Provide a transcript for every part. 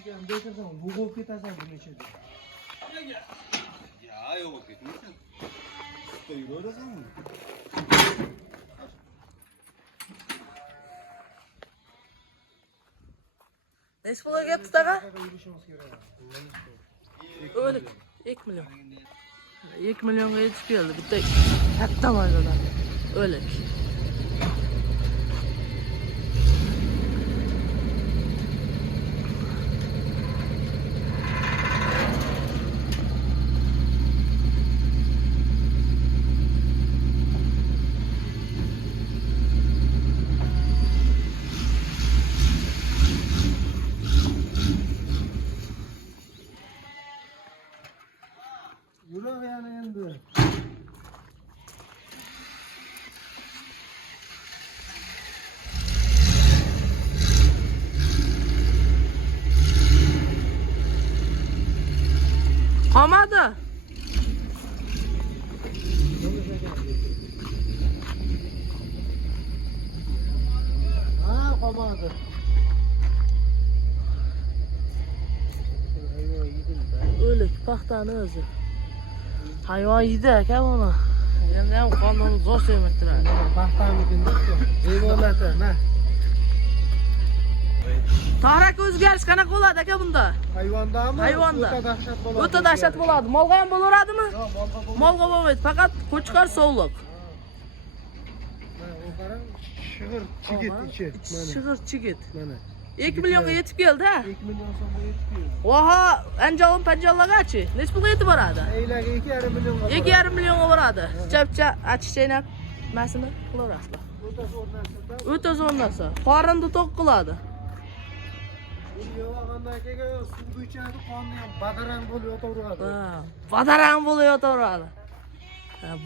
Şekerim beklersen boğulup ketersen bir neçe diyor. Ya yok etmişsin. Koyuyor orası mı? Neç pula ketdi daga? Öyle 2 milyon. 2 milyonga yetib keldi. Bitta katta maydadan. Öyle bir şey. Yürü yani endi. Qolmadi. Ha qolmadi. O'lik paxtani o'zi. Hayvon yedi aka buni. Endi ham qondan zo'r sevmaktiradi. Paxtamikin debdi. Hayvonlardan, ha. Tahrak o'zgarish qanaqa bo'ladi aka bunda? Hayvondami? Hayvonda. O'ta dahshat bo'ladi. O'ta dahshat bo'ladi. Molga ham bo'laveradimi? Yo'q, molga bo'lmaydi. Molga bo'lmaydi, faqat qo'chqor sovliq. Mana u qarang, shig'ir chigit ichi. Mana. Shig'ir chigit. Mana. 2 milyonga yetib keldi ha. 2 milyon so'mga yetib keldi. Oha, anjolin panjallagachi. Nech pulga yetib boradi? Eylaga 2,5 millionga. 2,5 millionga boradi. Chapcha achib chaynab masini qilaverasizlar. O'ta zo'r narsa. O'ta zo'r narsa. Qorinni to'q qiladi. Yo'g'anda akaga suvni ichadi, qonni ham badarang bo'lib yotaveradi. Ha, badarang bo'lib yotaveradi.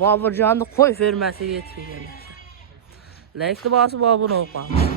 Boburjonni qo'y fermasiga yetib kelgan. Like bosi bobuni o'qiymiz.